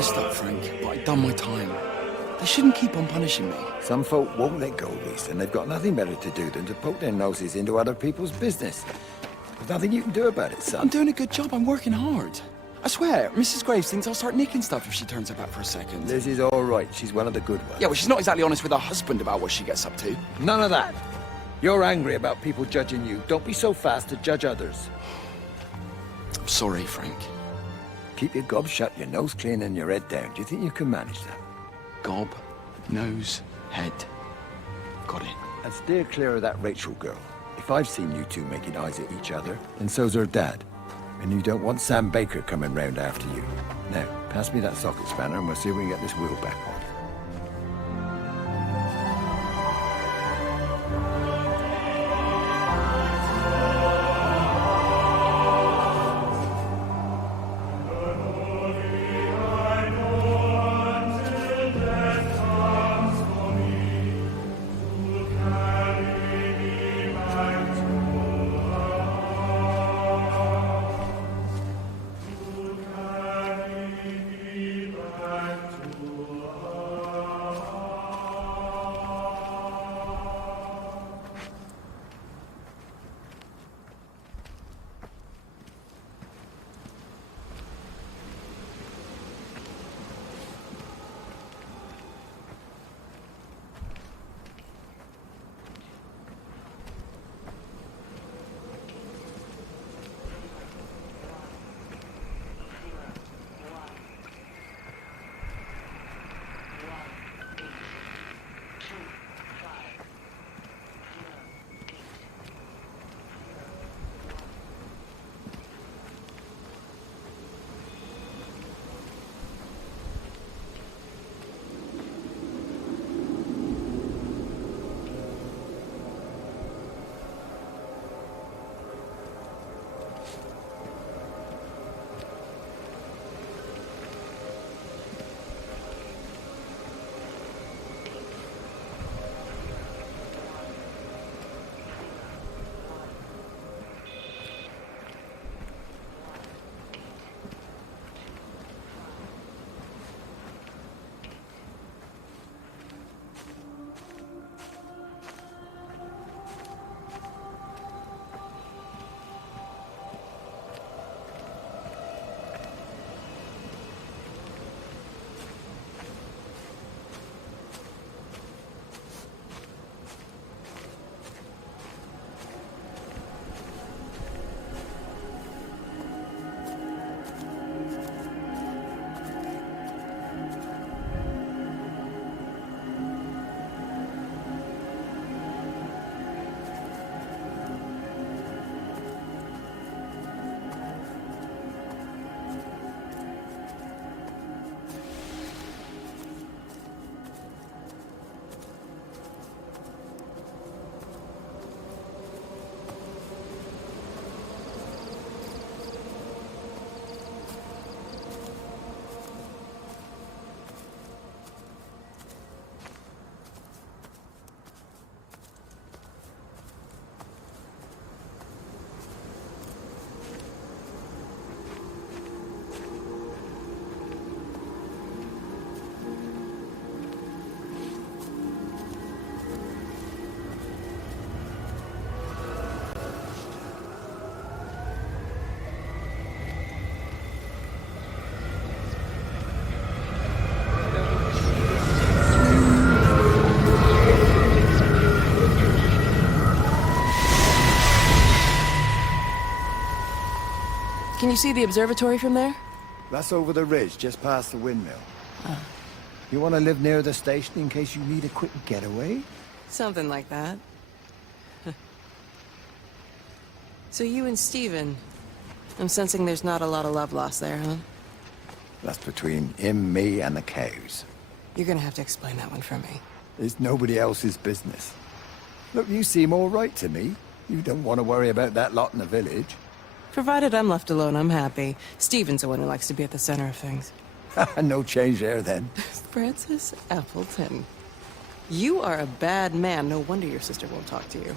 messed up, Frank, but I've done my time. They shouldn't keep on punishing me. Some folk won't let go, Reese, and they've got nothing better to do than to poke their noses into other people's business. There's nothing you can do about it, son. I'm doing a good job. I'm working hard. I swear, Mrs. Graves thinks I'll start nicking stuff if she turns her back for a second. Liz is all right. She's one of the good ones. Yeah, well, she's not exactly honest with her husband about what she gets up to. None of that. You're angry about people judging you. Don't be so fast to judge others. I'm sorry, Frank. Keep your gob shut, your nose clean, and your head down. Do you think you can manage that? Gob, nose, head. Got it. And steer clear of that Rachel girl. If I've seen you two making eyes at each other, then so's her dad. And you don't want Sam Baker coming round after you. Now, pass me that socket spanner and we'll see if we can get this wheel back on. Can you see the observatory from there? That's over the ridge, just past the windmill. You want to live near the station in case you need a quick getaway? Something like that. So you and Steven, I'm sensing there's not a lot of love lost there, huh? That's between him, me, and the cows. You're gonna have to explain that one for me. It's nobody else's business. Look, you seem all right to me. You don't want to worry about that lot in the village. Provided I'm left alone, I'm happy. Steven's the one who likes to be at the center of things. No change there, then. Francis Appleton. You are a bad man. No wonder your sister won't talk to you.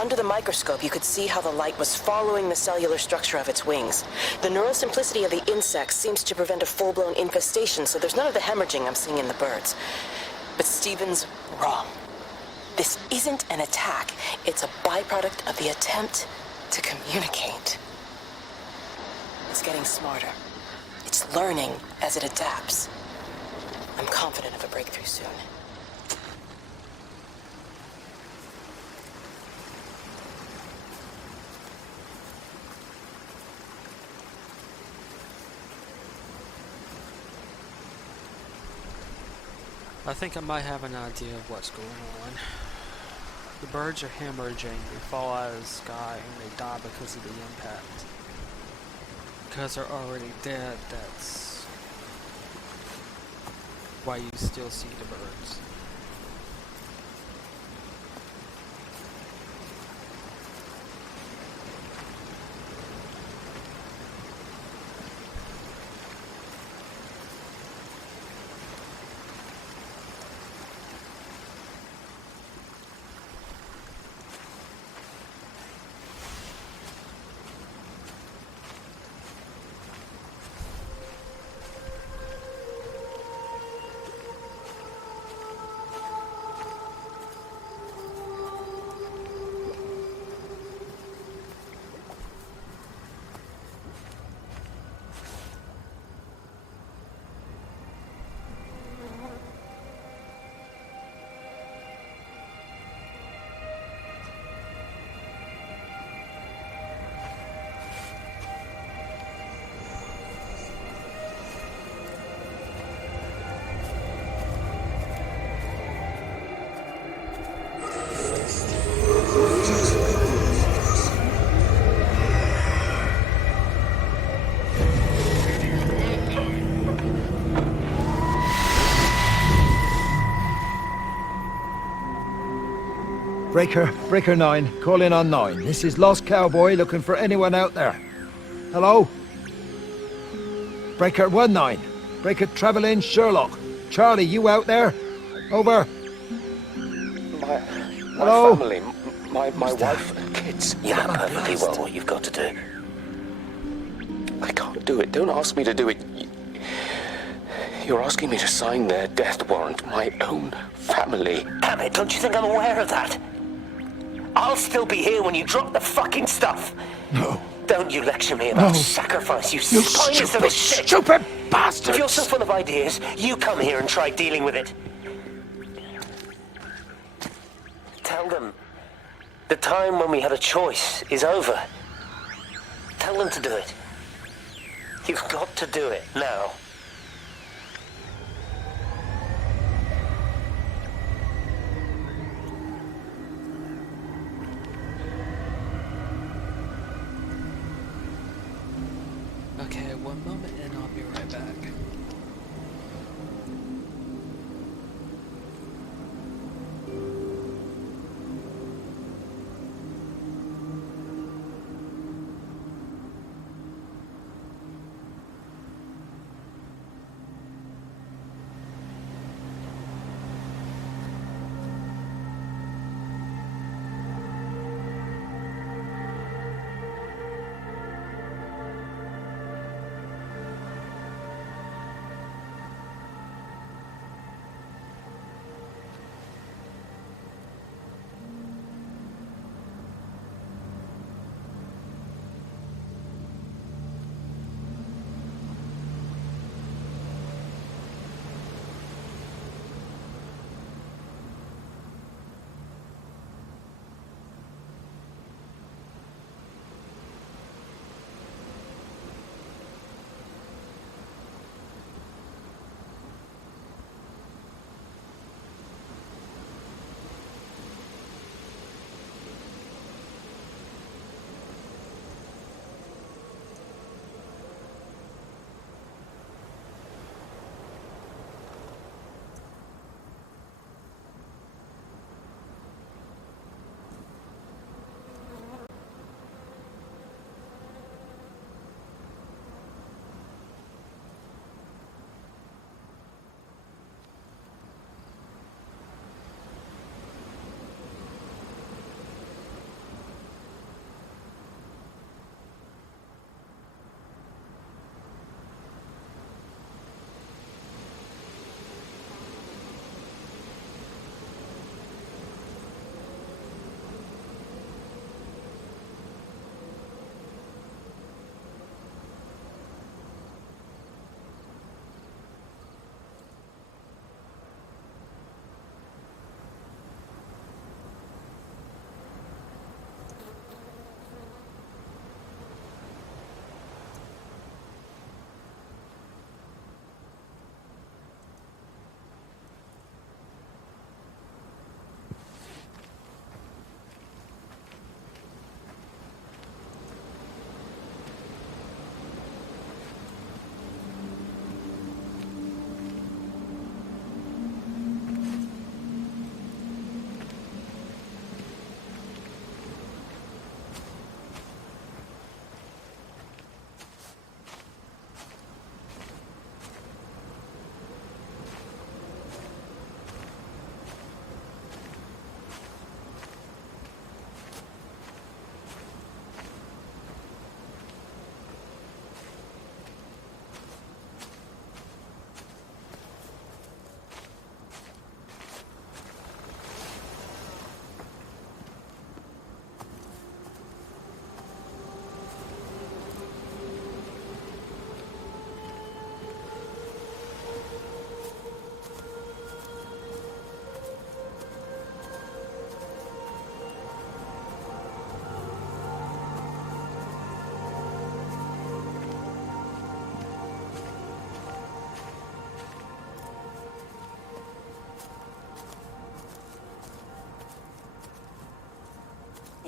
Under the microscope, you could see how the light was following the cellular structure of its wings. The neurosimplicity of the insects seems to prevent a full-blown infestation, so there's none of the hemorrhaging I'm seeing in the birds. But Stephen's wrong. This isn't an attack. It's a byproduct of the attempt to communicate. It's getting smarter. It's learning as it adapts. I'm confident of a breakthrough soon. I think I might have an idea of what's going on. The birds are hemorrhaging, they fall out of the sky, and they die because of the impact. Because they're already dead, that's why you still see the birds. Breaker 9, call in on 9. This is Lost Cowboy looking for anyone out there. Hello? Breaker 19. Breaker Trevelyan Sherlock. Charlie, you out there? Over. Hello? Family, my wife and kids. You know perfectly well what you've got to do. I can't do it. Don't ask me to do it. You're asking me to sign their death warrant. My own family. Damn it, don't you think I'm aware of that? I'll still be here when you drop the fucking stuff. No. Don't you lecture me about No. sacrifice, you You spineless little shit. stupid bastard! If you're so full of ideas, you come here and try dealing with it. Tell them the time when we had a choice is over. Tell them to do it. You've got to do it now. Okay, one moment and I'll be right back.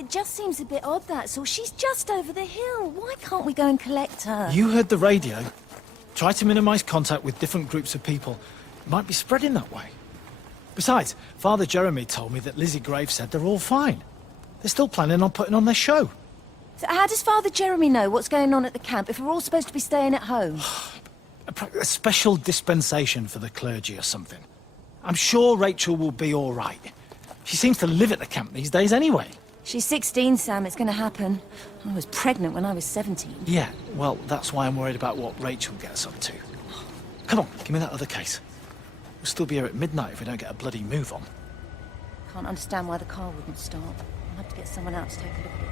It just seems a bit odd, that's all. She's just over the hill. Why can't we go and collect her? You heard the radio. Try to minimize contact with different groups of people. It might be spreading that way. Besides, Father Jeremy told me that Lizzie Graves said they're all fine. They're still planning on putting on their show. So how does Father Jeremy know what's going on at the camp if we're all supposed to be staying at home? A special dispensation for the clergy or something. I'm sure Rachel will be all right. She seems to live at the camp these days anyway. She's 16, Sam. It's going to happen. I was pregnant when I was 17. Yeah, well, that's why I'm worried about what Rachel gets up to. Come on, give me that other case. We'll still be here at midnight if we don't get a bloody move on. Can't understand why the car wouldn't start. I'll have to get someone out to take a look at it.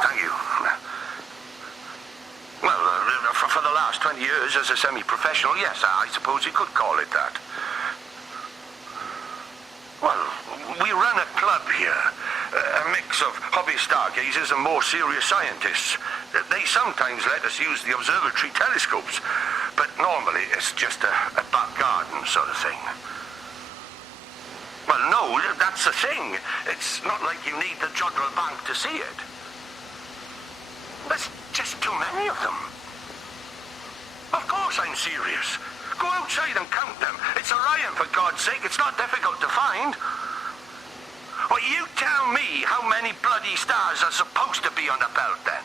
Thank you. Well, for the last 20 years as a semi-professional, yes, I suppose you could call it that. Well, we run a club here. A mix of hobby stargazers and more serious scientists. They sometimes let us use the observatory telescopes, but normally it's just a back garden sort of thing. Well, no, that's the thing. It's not like you need the Jodrell Bank to see it. There's just too many of them. Of course I'm serious. Go outside and count them. It's Orion, for God's sake. It's not difficult to find. Well, you tell me how many bloody stars are supposed to be on the belt, then.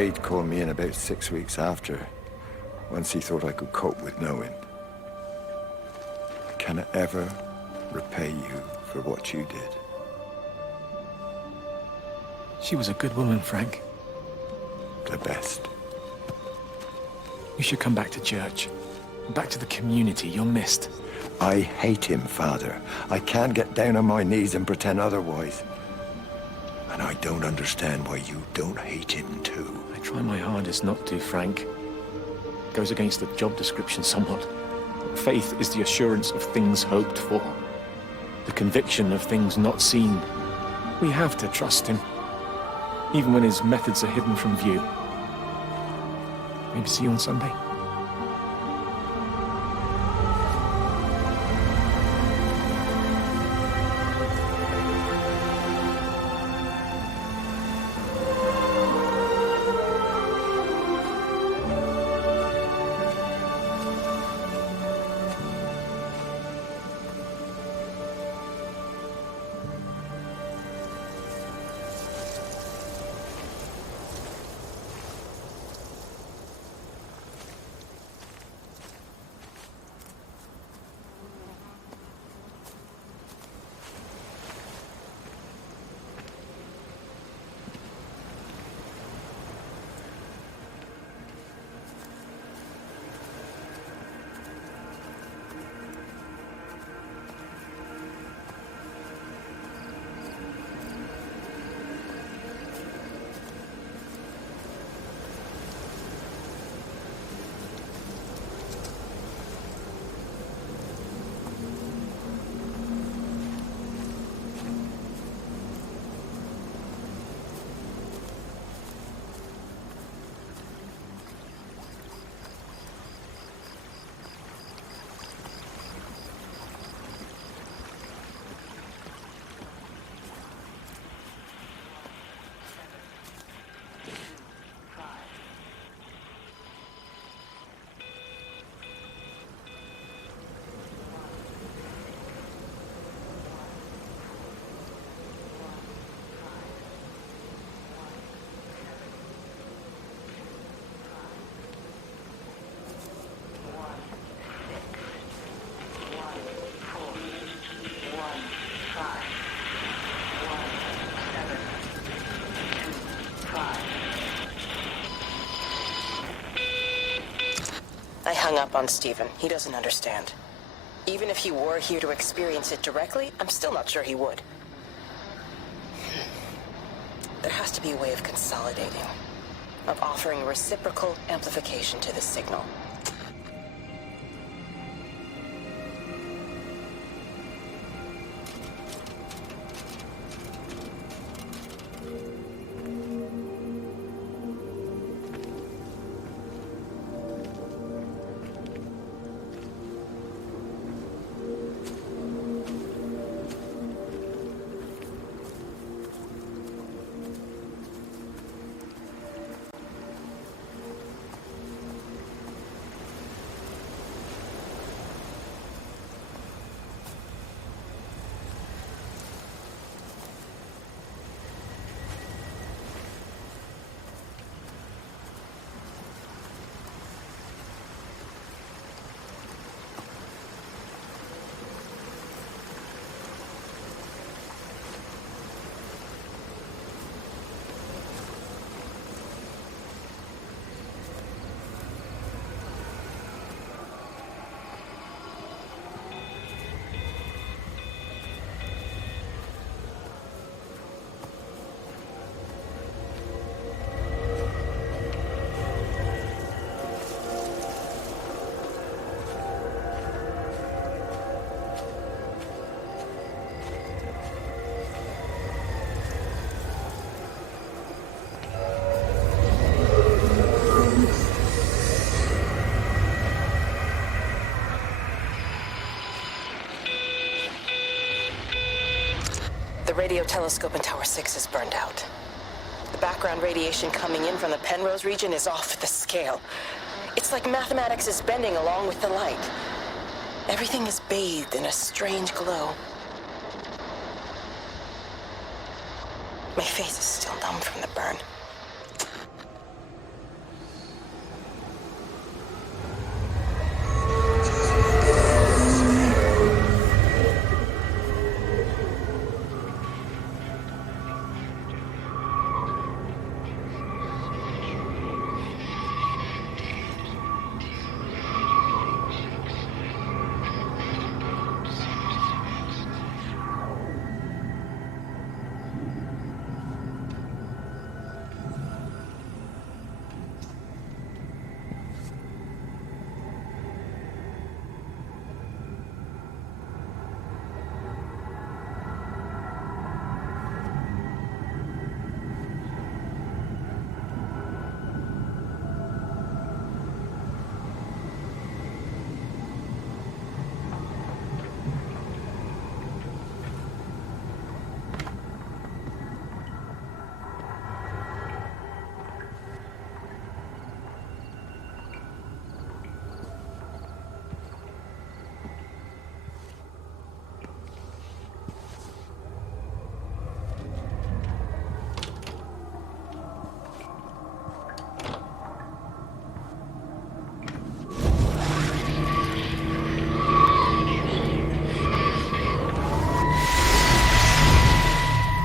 Wade called me in about 6 weeks after, once he thought I could cope with knowing. Can I ever repay you for what you did? She was a good woman, Frank. The best. You should come back to church. Back to the community. You're missed. I hate him, Father. I can't get down on my knees and pretend otherwise. And I don't understand why you don't hate him too. I try my hardest not to, Frank. Goes against the job description somewhat. Faith is the assurance of things hoped for. The conviction of things not seen. We have to trust him. Even when his methods are hidden from view. Maybe see you on Sunday? I hung up on Stephen. He doesn't understand. Even if he were here to experience it directly, I'm still not sure he would. There has to be a way of consolidating, of offering reciprocal amplification to this signal. The radio telescope in Tower 6 is burned out. The background radiation coming in from the Penrose region is off the scale. It's like mathematics is bending along with the light. Everything is bathed in a strange glow. My face is still numb from the burn.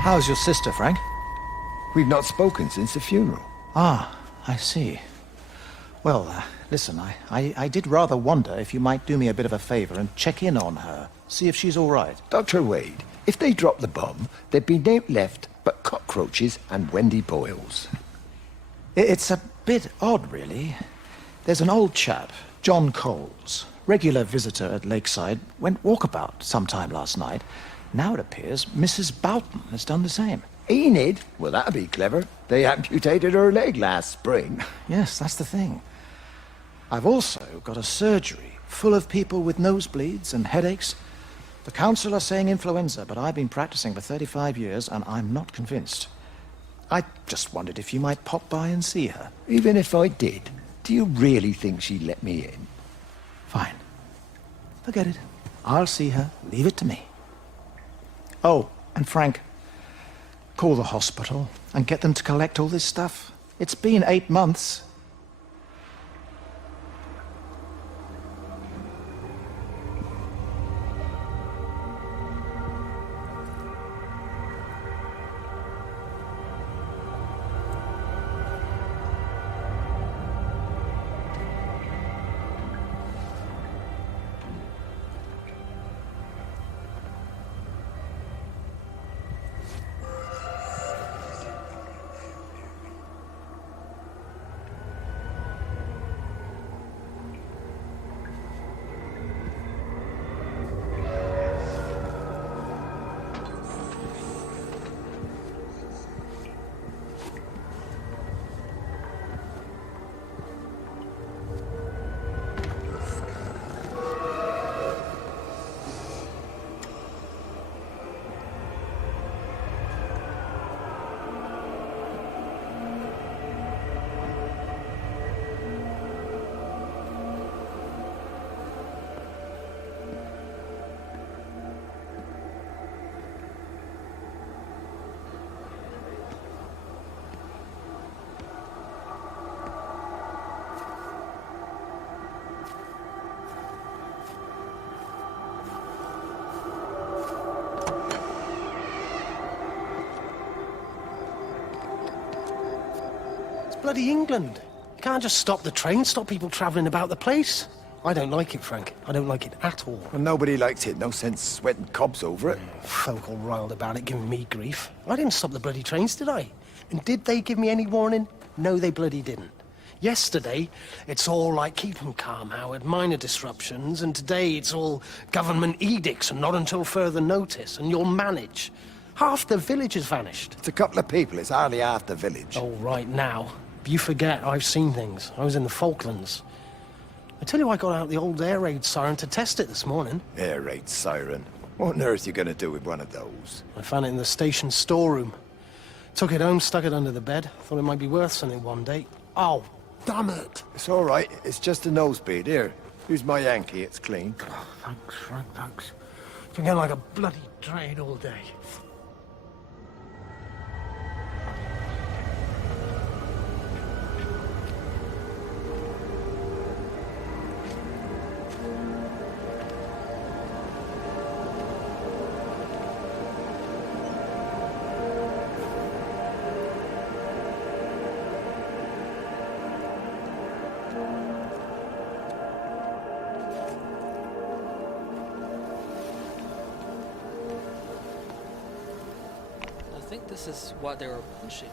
How's your sister, Frank? We've not spoken since the funeral. Ah, I see. Well, listen, I did rather wonder if you might do me a bit of a favor and check in on her, see if she's all right. Dr. Wade, if they dropped the bomb, there'd be no left but cockroaches and Wendy Boyles. It's a bit odd, really. There's an old chap, John Coles, regular visitor at Lakeside, went walkabout sometime last night. Now it appears Mrs. Boughton has done the same. Enid? Well, that'd be clever. They amputated her leg last spring. Yes, that's the thing. I've also got a surgery full of people with nosebleeds and headaches. The council are saying influenza, but I've been practicing for 35 years and I'm not convinced. I just wondered if you might pop by and see her. Even if I did, do you really think she'd let me in? Fine. Forget it. I'll see her. Leave it to me. Oh, and Frank, call the hospital and get them to collect all this stuff. It's been 8 months. Bloody England. You can't just stop the train, stop people travelling about the place. I don't like it, Frank. I don't like it at all. Well, nobody likes it. No sense sweating cobs over it. Folk all riled about it, giving me grief. I didn't stop the bloody trains, did I? And did they give me any warning? No, they bloody didn't. Yesterday, it's all like, keep 'em calm, Howard, minor disruptions, and today it's all government edicts and not until further notice, and you'll manage. Half the village has vanished. It's a couple of people. It's hardly half the village. Oh, right now. You forget, I've seen things. I was in the Falklands. I tell you, I got out the old air raid siren to test it this morning. Air raid siren? What on earth are you going to do with one of those? I found it in the station storeroom. Took it home, stuck it under the bed. Thought it might be worth something one day. Oh, damn it. It's all right. It's just a nosebleed. Here, here's my Yankee. It's clean. Oh, thanks, Frank, thanks. Been getting like a bloody train all day. I think this is what they were pushing.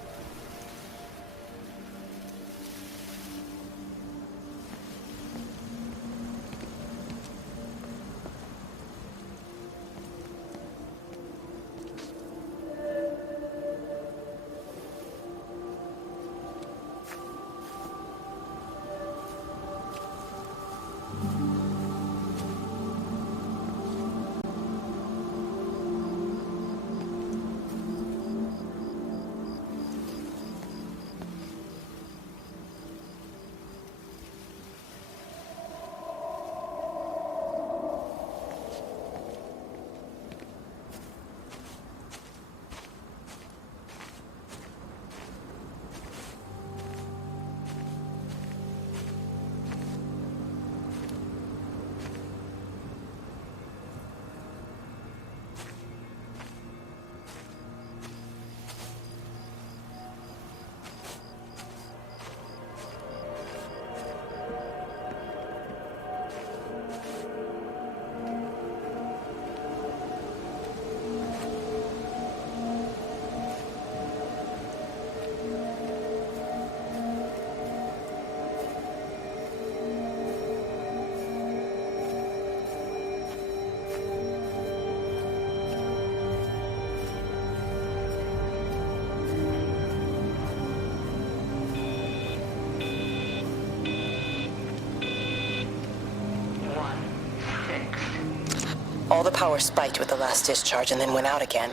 All the power spiked with the last discharge and then went out again,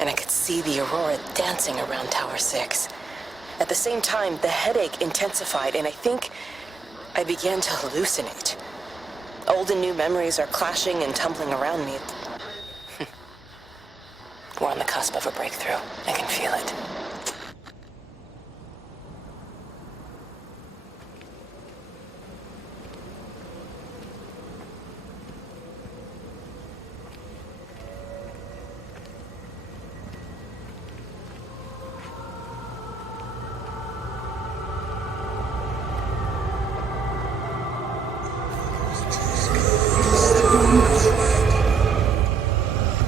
and I could see the aurora dancing around Tower 6. At the same time, the headache intensified, and I think I began to hallucinate. Old and new memories are clashing and tumbling around me. We're on the cusp of a breakthrough. I can feel it.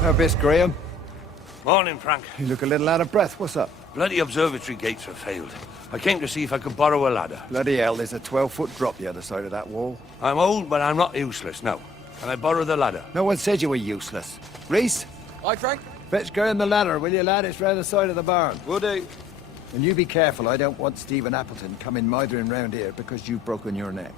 Now, Miss Graham, Morning, Frank. you look a little out of breath. What's up? Bloody observatory gates have failed. I came to see if I could borrow a ladder. Bloody hell, there's a 12-foot drop the other side of that wall. I'm old, but I'm not useless, no. Can I borrow the ladder? No one said you were useless. Reese? Aye, Frank? Fetch Graham the ladder, will you, lad? It's round the side of the barn. Will do. And you be careful, I don't want Stephen Appleton coming mithering round here because you've broken your neck.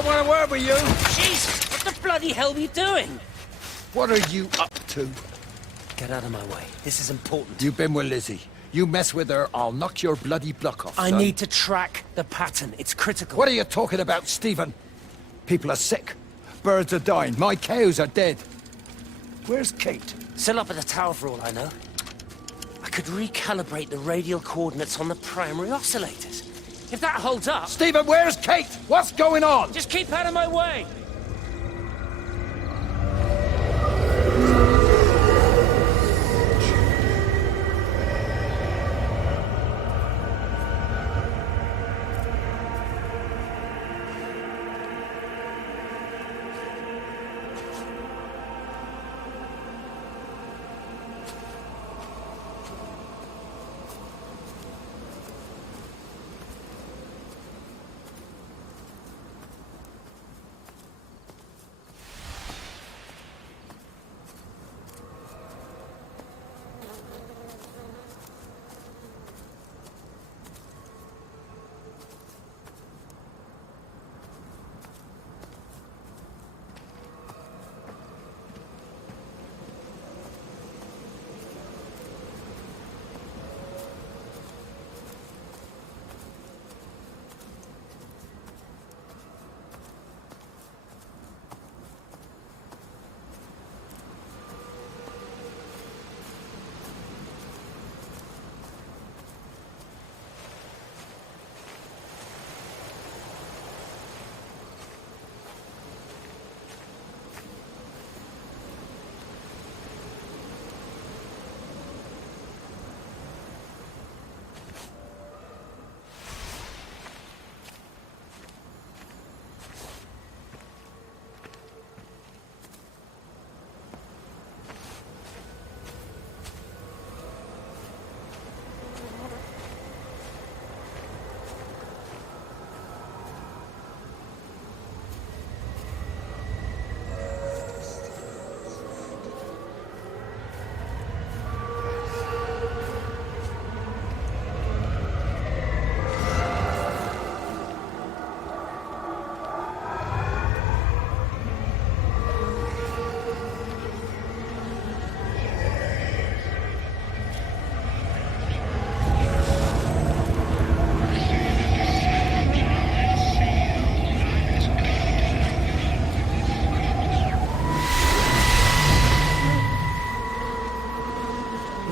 I want a word with you. Jesus, what the bloody hell are you doing? What are you up to? Get out of my way. This is important. You've been with Lizzie. You mess with her, I'll knock your bloody block off, I son. need to track the pattern. It's critical. What are you talking about, Stephen? People are sick. Birds are dying. My cows are dead. Where's Kate? Still up at the tower for all I know. I could recalibrate the radial coordinates on the primary oscillators. If that holds up... Stephen, where's Kate? What's going on? Just keep out of my way!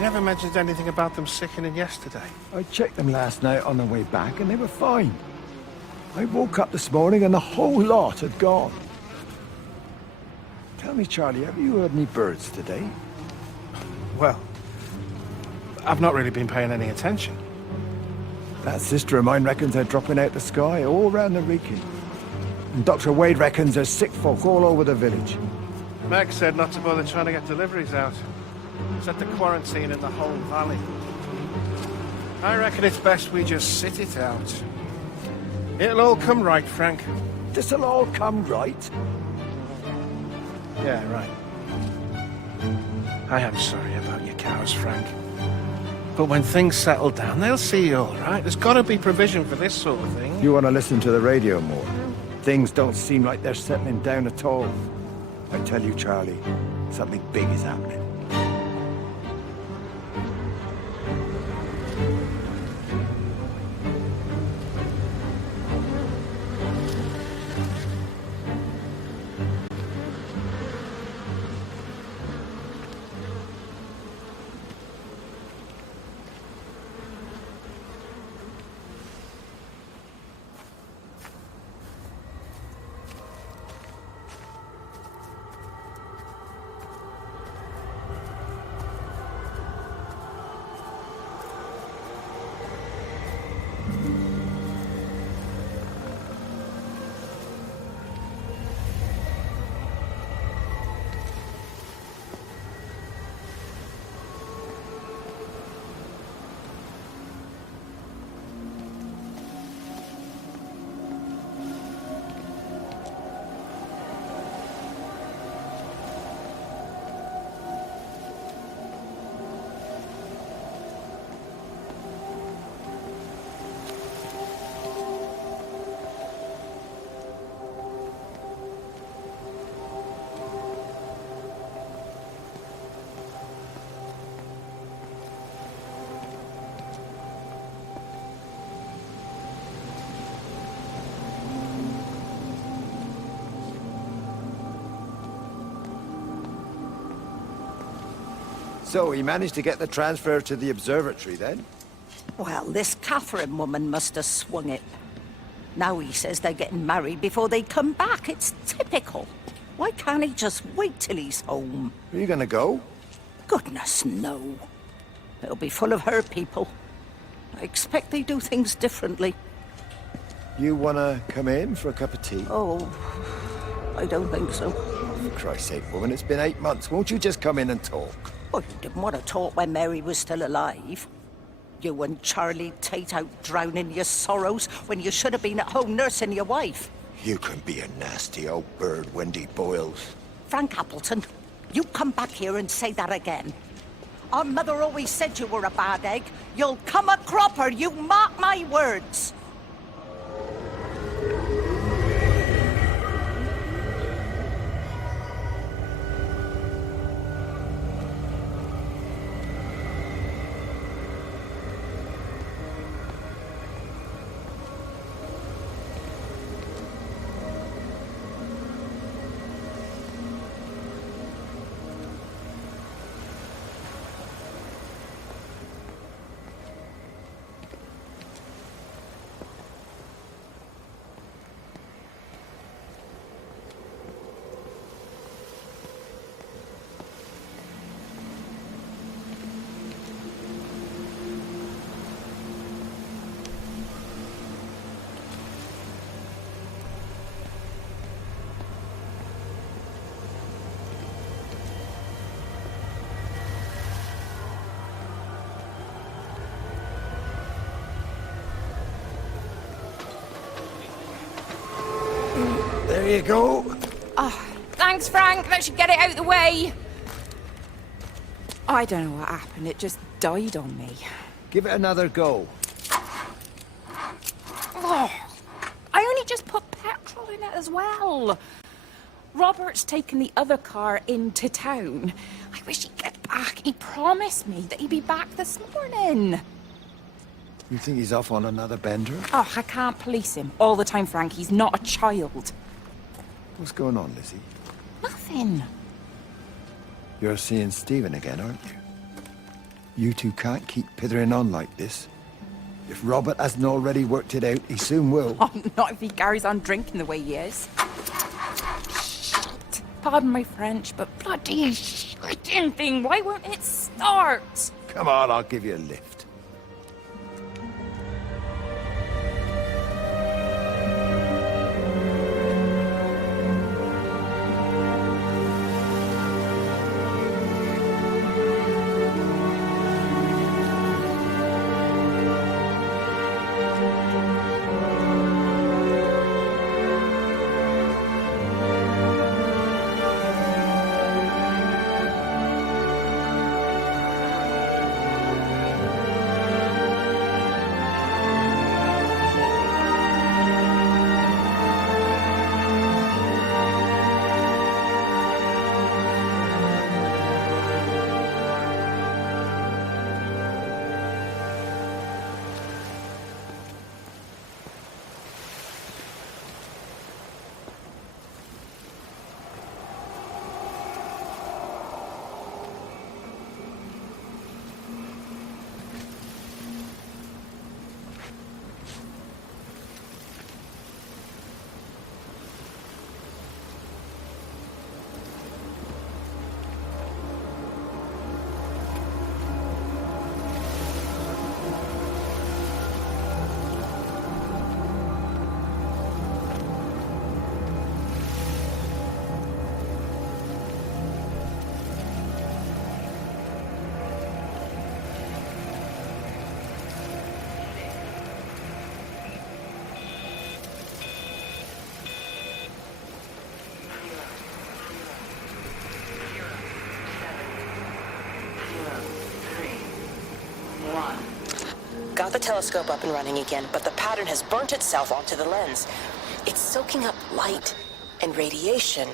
never mentioned anything about them sickening yesterday. I checked them last night on the way back and they were fine. I woke up this morning and the whole lot had gone. Tell me, Charlie, have you heard any birds today? Well, I've not really been paying any attention. That sister of mine reckons they're dropping out the sky all round the Reeking. And Dr. Wade reckons there's sick folk all over the village. Meg said not to bother trying to get deliveries out. Set the quarantine in the whole valley. I reckon it's best we just sit it out. It'll all come right, Frank. This'll all come right. Yeah, right. I am sorry about your cows, Frank. But when things settle down, they'll see you all right. There's got to be provision for this sort of thing. You want to listen to the radio more? Things don't seem like they're settling down at all. I tell you, Charlie, something big is happening. So he managed to get the transfer to the observatory then? Well, this Catherine woman must have swung it. Now he says they're getting married before they come back. It's typical. Why can't he just wait till he's home? Are you gonna go? Goodness, no. It'll be full of her people. I expect they do things differently. You wanna come in for a cup of tea? Oh, I don't think so. For Christ's sake, woman, it's been 8 months. Won't you just come in and talk? Well, you didn't want to talk when Mary was still alive. You and Charlie Tate out drowning your sorrows when you should have been at home nursing your wife. You can be a nasty old bird, Wendy Boyles. Frank Appleton, you come back here and say that again. Our mother always said you were a bad egg. You'll come a cropper, you mark my words. There you go. Oh, thanks, Frank. That should get it out of the way. I don't know what happened. It just died on me. Give it another go. Oh, I only just put petrol in it as well. Robert's taken the other car into town. I wish he'd get back. He promised me that he'd be back this morning. You think he's off on another bender? Oh, I can't police him all the time, Frank. He's not a child. What's going on, Lizzie? Nothing. You're seeing Stephen again, aren't you? You two can't keep pithering on like this. If Robert hasn't already worked it out, he soon will. Oh, not if he carries on drinking the way he is. Shit. Pardon my French, but bloody shitting thing, why won't it start? Come on, I'll give you a lift. Got the telescope up and running again, but the pattern has burnt itself onto the lens. It's soaking up light and radiation,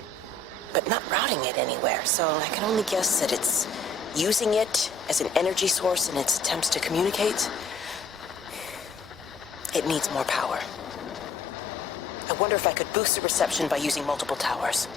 but not routing it anywhere, so I can only guess that it's using it as an energy source in its attempts to communicate. It needs more power. I wonder if I could boost the reception by using multiple towers.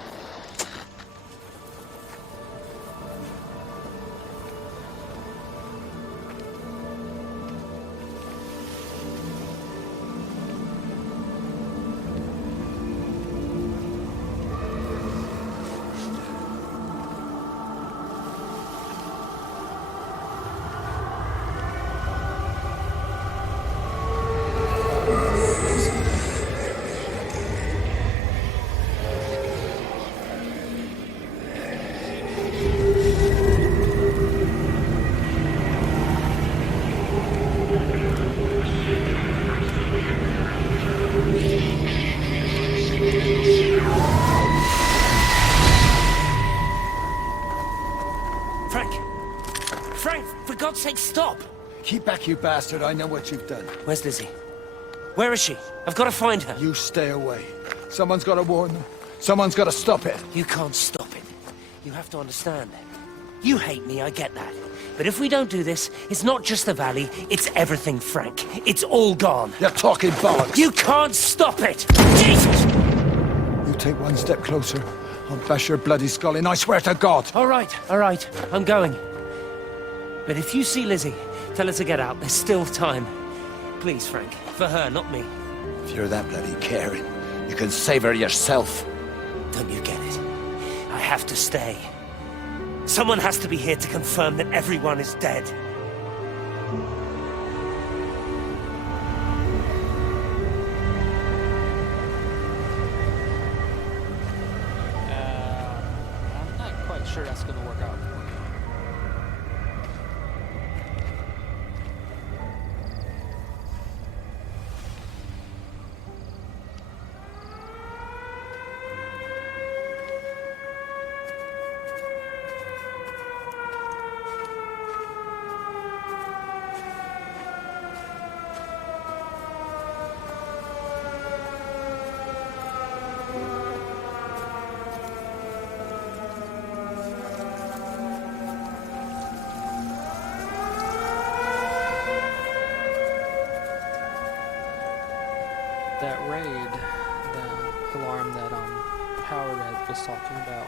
God's sake, stop! Keep back, you bastard. I know what you've done. Where's Lizzie? Where is she? I've got to find her. You stay away. Someone's got to warn them. Someone's got to stop it. You can't stop it. You have to understand. You hate me, I get that. But if we don't do this, it's not just the valley, it's everything, Frank. It's all gone. You're talking bollocks. You can't stop it! Jesus! You take one step closer, I'll bash your bloody skull in, I swear to God. All right, I'm going. But if you see Lizzie, tell her to get out. There's still time. Please, Frank. For her, not me. If you're that bloody caring, you can save her yourself. Don't you get it? I have to stay. Someone has to be here to confirm that everyone is dead. I'm not quite sure that's going to work out. That raid, the alarm that Howard was talking about.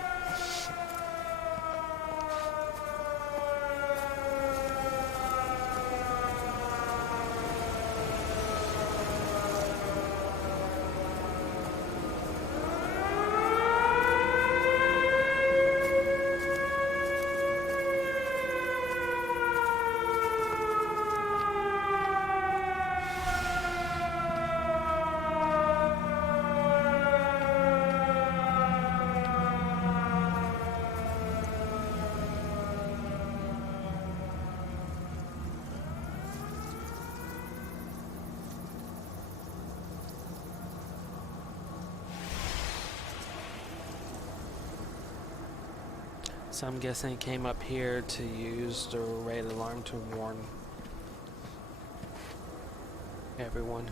So I'm guessing it came up here to use the raid alarm to warn everyone.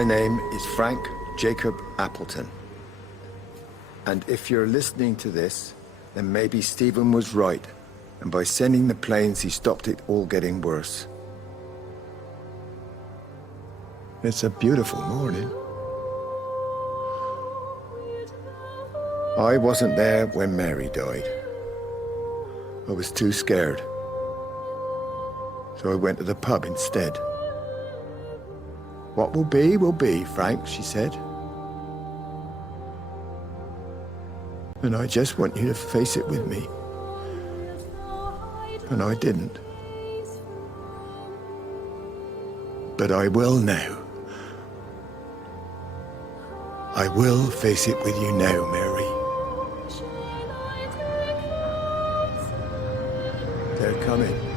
My name is Frank Jacob Appleton. And if you're listening to this, then maybe Stephen was right. And by sending the planes, he stopped it all getting worse. It's a beautiful morning. I wasn't there when Mary died. I was too scared. So I went to the pub instead. What will be, Frank, she said. And I just want you to face it with me. And I didn't. But I will now. I will face it with you now, Mary. They're coming.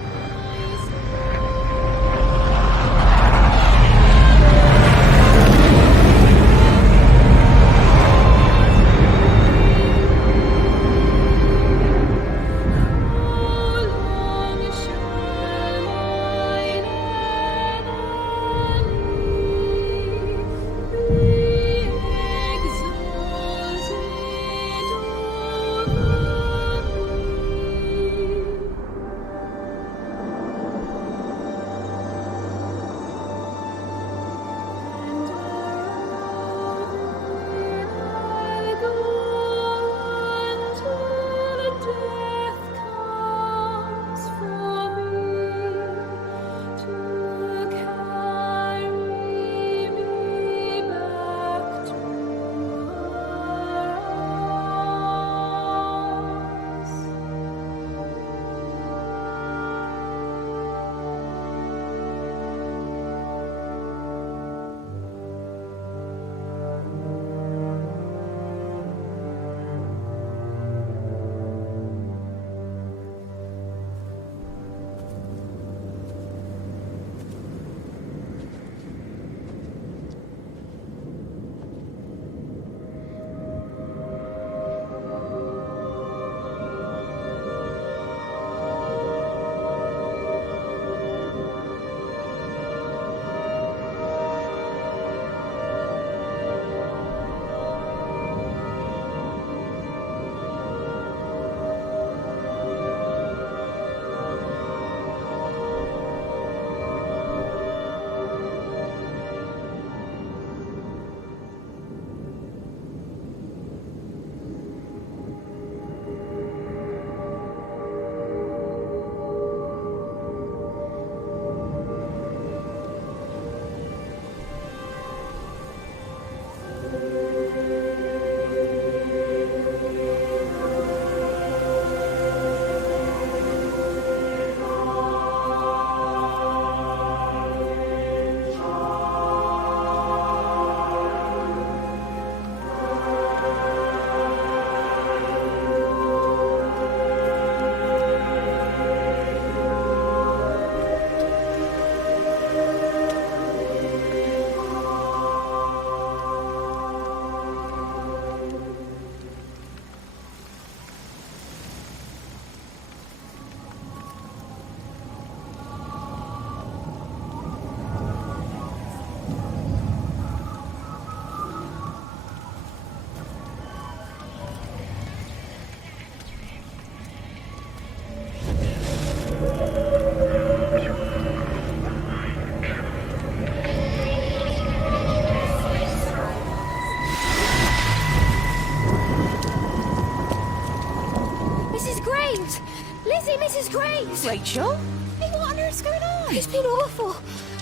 Rachel? Hey, what on earth's going on? It's been awful.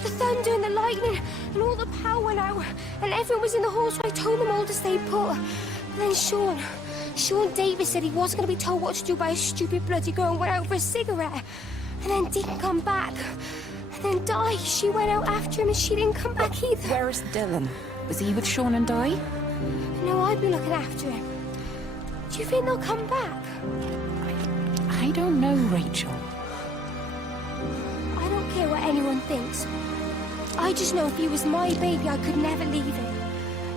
The thunder and the lightning, and all the power went out, and everyone was in the hall, so I told them all to stay put. But then Sean Davis said he wasn't going to be told what to do by a stupid bloody girl and went out for a cigarette. And then didn't come back. And then Di, she went out after him and she didn't come back either. Where's Dylan? Was he with Sean and Di? No, I've been looking after him. Do you think they'll come back? I don't know, Rachel. I don't care what anyone thinks. I just know if he was my baby, I could never leave him.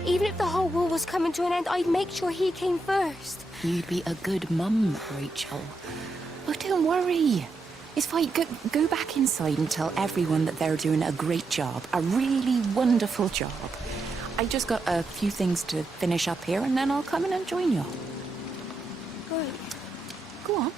Even if the whole world was coming to an end, I'd make sure he came first. You'd be a good mum, Rachel. Oh, don't worry. It's fine. Go back inside and tell everyone that they're doing a great job. A really wonderful job. I just got a few things to finish up here, and then I'll come in and join you. Right. Go on.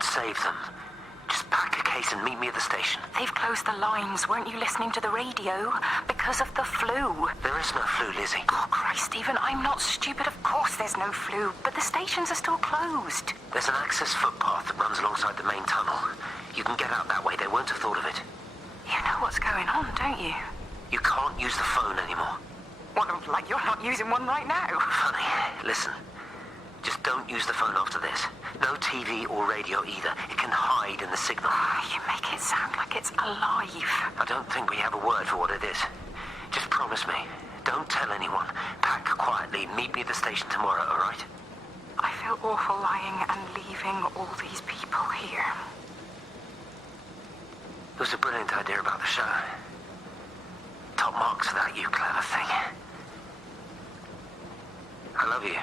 Save them. Just pack a case and meet me at the station. They've closed the lines. Weren't you listening to the radio? Because of the flu. There is no flu, Lizzie. Oh, Christ, Stephen, I'm not stupid. Of course there's no flu. But the stations are still closed. There's an access footpath that runs alongside the main tunnel. You can get out that way. They won't have thought of it. You know what's going on, don't you? You can't use the phone anymore. Well, like you're not using one right now. Funny. Listen. Just don't use the phone after this. No TV or radio either. It can hide in the signal. Oh, you make it sound like it's alive. I don't think we have a word for what it is. Just promise me. Don't tell anyone. Pack quietly. Meet me at the station tomorrow, all right? I feel awful lying and leaving all these people here. It was a brilliant idea about the show. Top marks for that, you clever thing. I love you.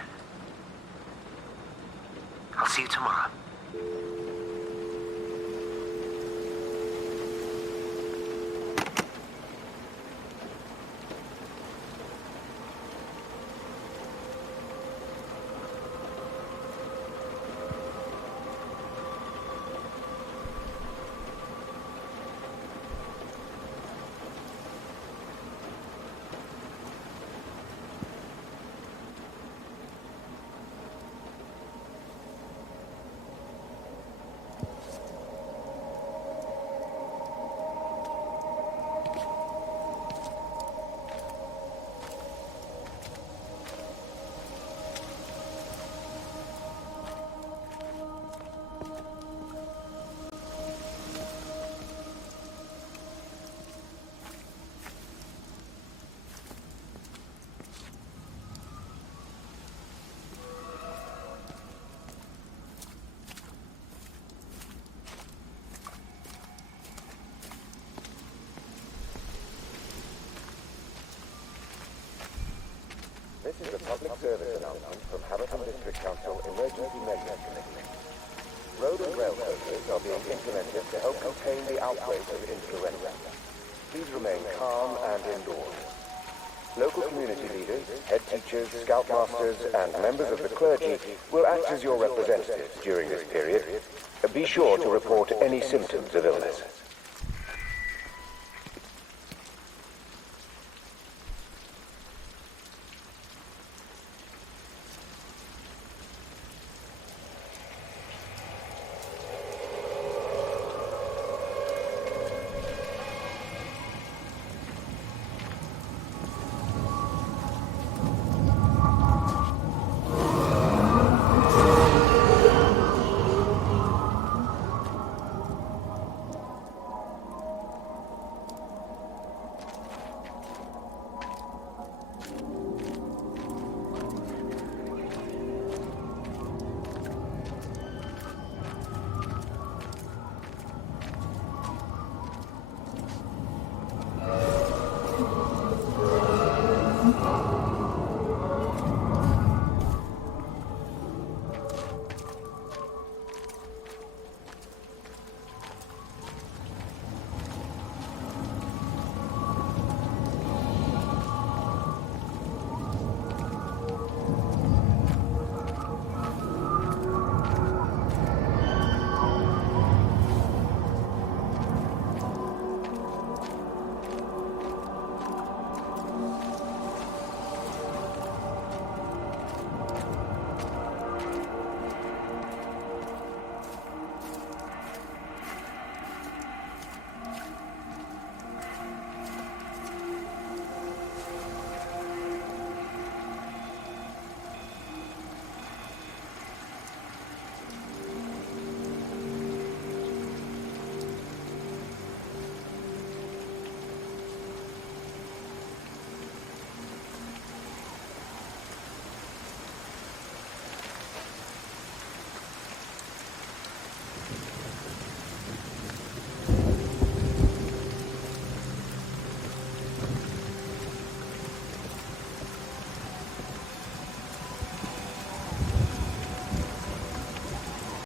I'll see you tomorrow. This is a public service announcement from Hamilton District Council Emergency Measures Committee. Road and rail closures are being implemented to help contain the outbreak of influenza. Please remain calm and indoors. Local community leaders, head teachers, scoutmasters, and members of the clergy will act as your representatives during this period. Be sure to report any symptoms of illness.